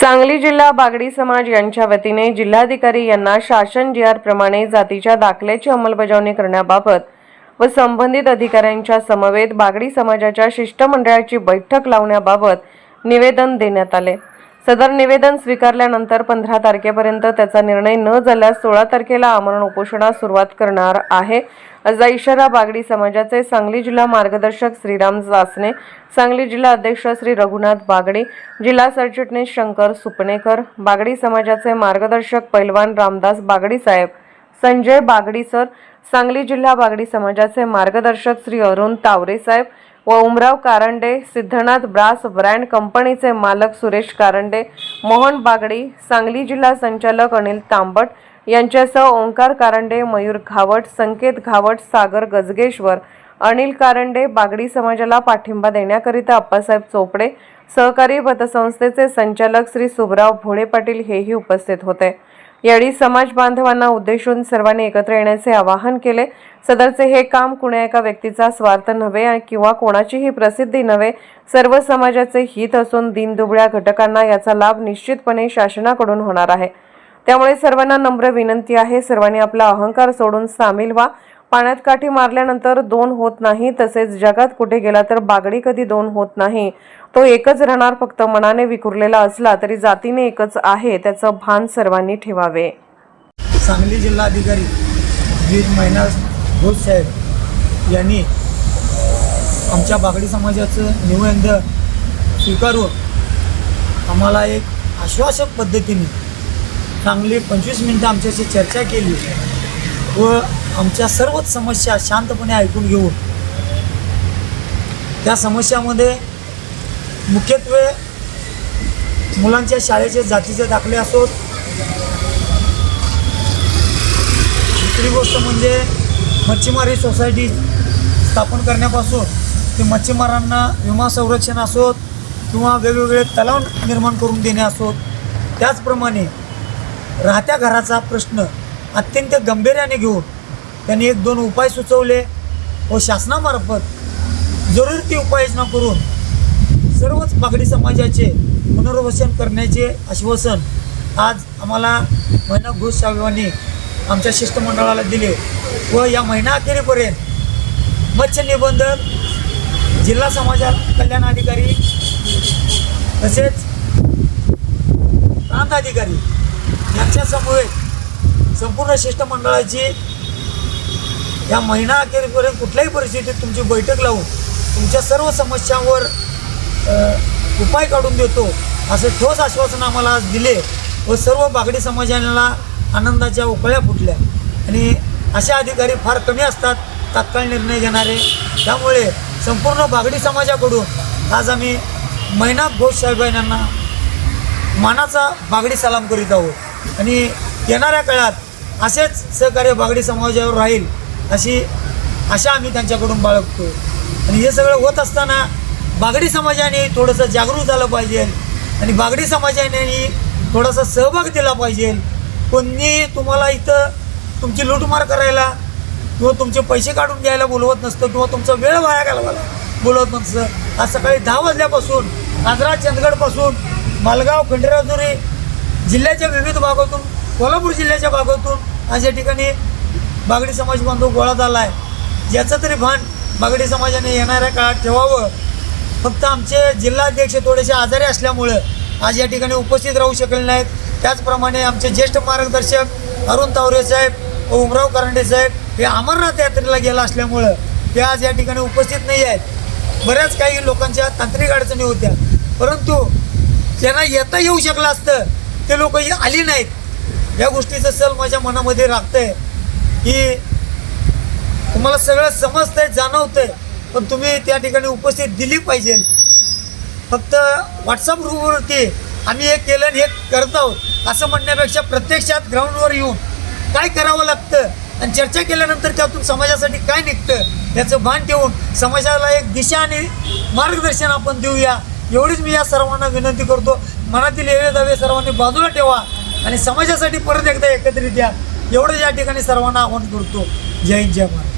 सांगली जिल्हा बागडी समाज यांच्या वतीने जिल्हाधिकारी यांना शासन जी आर प्रमाणे जातीच्या दाखल्याची अंमलबजावणी करण्याबाबत व संबंधित अधिकाऱ्यांच्या समवेत बागडी समाजाच्या शिष्टमंडळाची बैठक लावण्याबाबत निवेदन देण्यात आले। सदर निवेदन स्वीकारल्यानंतर 15 तारखेपर्यंत त्याचा निर्णय न झाल्यास 16 तारखेला आमरण उपोषणास सुरुवात करणार आहे असा इशारा बागडी समाजाचे सांगली जिल्हा मार्गदर्शक श्रीराम जासने, सांगली जिल्हा अध्यक्ष श्री रघुनाथ बागडी, जिल्हा सरचिटणीस शंकर सुपनेकर, बागडी समाजाचे मार्गदर्शक पैलवान रामदास बागडी साहेब, संजय बागडी सर, सांगली जिल्हा बागडी समाजाचे मार्गदर्शक श्री अरुण तावरे साहेब व उमराव कारंडे, सिद्धनाथ ब्रास ब्रँड कंपनीचे मालक सुरेश कारंडे, मोहन बागडी, सांगली जिल्हा संचालक अनिल तांबट यांच्यासह ओंकार कारंडे, मयूर घावट, संकेत घावट, सागर गजगेश्वर, अनिल कारंडे, बागडी समाजाला पाठिंबा देण्याकरिता अप्पासाहेब चोपडे, सहकारी पतसंस्थेचे संचालक श्री सुबराव भोळे पाटील हेही उपस्थित होते। यावेळी समाज बांधवांना उद्देशून सर्वांनी एकत्र येण्याचे आवाहन केले। सदरचे हे काम कुण्या एका व्यक्तीचा स्वार्थ नव्हे किंवा कोणाचीही प्रसिद्धी नव्हे, सर्व समाजाचे हित असून दीनदुबळ्या घटकांना याचा लाभ निश्चितपणे शासनाकडून होणार आहे। त्यामुळे सर्वांना नम्र विनंती आहे, सर्वांनी आपला अहंकार सोडून सामील व्हा। पाण्यात काठी मारल्यानंतर दोन होत नाही, तसेच जगात कुठे गेला तर बागडी कधी दोन होत नाही, तो एकच राहणार। फक्त मनाने विखुरलेला असला तरी जातीने एकच आहे, त्याचं भान सर्वांनी ठेवावे। सांगली जिल्हाधिकारी विज महिना घोष साहेब यांनी आमच्या बागडी समाजाचं निवेदन स्वीकारून आम्हाला एक आश्वासक पद्धतीने चांगली 25 मिनिटं आमच्याशी चर्चा केली व आमच्या सर्वच समस्या शांतपणे ऐकून घेऊन त्या समस्यामध्ये मुख्यत्वे मुलांच्या शाळेचे जातीचे दाखले असोत, दुसरी गोष्ट म्हणजे मच्छीमारी सोसायटी स्थापन करण्यापासून ते मच्छीमारांना विमा संरक्षण असोत किंवा वेगवेगळे तलाव निर्माण करून देणे असोत, त्याचप्रमाणे राहत्या घराचा प्रश्न अत्यंत गंभीर्याने घेऊन त्यांनी 1-2 उपाय सुचवले व शासनामार्फत जरूर ती उपाययोजना करून सर्वच बागडी समाजाचे पुनर्वसन करण्याचे आश्वासन आज आम्हाला महिना घोष साहेबांनी आमच्या शिष्टमंडळाला दिले व या महिना अखेरीपर्यंत मत्स्य निबंधक, जिल्हा समाज कल्याण अधिकारी तसेच प्रांत अधिकारी यांच्या समवेत संपूर्ण शिष्टमंडळाची या महिना अखेरीपर्यंत कुठल्याही परिस्थितीत तुमची बैठक लावून तुमच्या सर्व समस्यांवर उपाय काढून देतो असे ठोस आश्वासन आम्हाला आज दिले व सर्व बागडी समाजाला आनंदाच्या उकळ्या फुटल्या। आणि असे अधिकारी फार कमी असतात तात्काळ निर्णय घेणारे, त्यामुळे संपूर्ण बागडी समाजाकडून आज आम्ही महिना घोष साहेब यांना मानाचा बागडी सलाम करीत आहोत आणि येणाऱ्या काळात असेच सहकार्य बागडी समाजावर राहील अशी आशा आम्ही त्यांच्याकडून बाळगतो। आणि हे सगळं होत असताना बागडी समाजाने थोडंसं जागरूक झालं पाहिजे आणि बागडी समाजाने थोडासा सहभाग दिला पाहिजे। कोणी तुम्हाला इथं तुमची लूटमार करायला किंवा तुमचे पैसे काढून घ्यायला बोलवत नसतं किंवा तुमचा वेळ वाया घालवायला बोलवत नसतं। आज सकाळी 10 वाजल्यापासून आजरा चंदगडपासून मालगाव, खंडेराजुरी जिल्ह्याच्या विविध भागातून, कोल्हापूर जिल्ह्याच्या भागातून आज या ठिकाणी बागडी समाज बांधव गोळा झाला आहे। याचं तरी भान बागडी समाजाने येणाऱ्या काळात ठेवावं। फक्त आमचे जिल्हाध्यक्ष थोडेसे आजारी असल्यामुळं आज या ठिकाणी उपस्थित राहू शकले नाहीत। त्याचप्रमाणे आमचे ज्येष्ठ मार्गदर्शक अरुण तावरे साहेब व उमराव कारंडे साहेब हे अमरनाथ यात्रेला गेला असल्यामुळं ते आज या ठिकाणी उपस्थित नाही आहेत। बऱ्याच काही लोकांच्या तांत्रिक अडचणी होत्या, परंतु त्यांना येता येऊ शकलं असतं, ते लोक आली नाहीत। या गोष्टीचं सल माझ्या मनामध्ये राखतंय की तुम्हाला सगळं समजतंय, जाणवतंय, पण तुम्ही त्या ठिकाणी उपस्थित दिली पाहिजे। फक्त व्हॉट्सअप ग्रुपवरती आम्ही हे केलं आणि हे करत आहोत असं म्हणण्यापेक्षा प्रत्यक्षात ग्राउंडवर येऊन काय करावं लागतं आणि चर्चा केल्यानंतर त्यातून समाजासाठी काय निघतं याचं भान ठेवून समाजाला एक दिशा आणि मार्गदर्शन आपण देऊया, एवढीच मी या सर्वांना विनंती करतो। मनातील हेवे दावे सर्वांनी बाजूला ठेवा आणि समाजासाठी परत एकदा एकत्रित या, एवढंच या ठिकाणी सर्वांना आवाहन करतो। जय हिंद, जय महाराष्ट्र।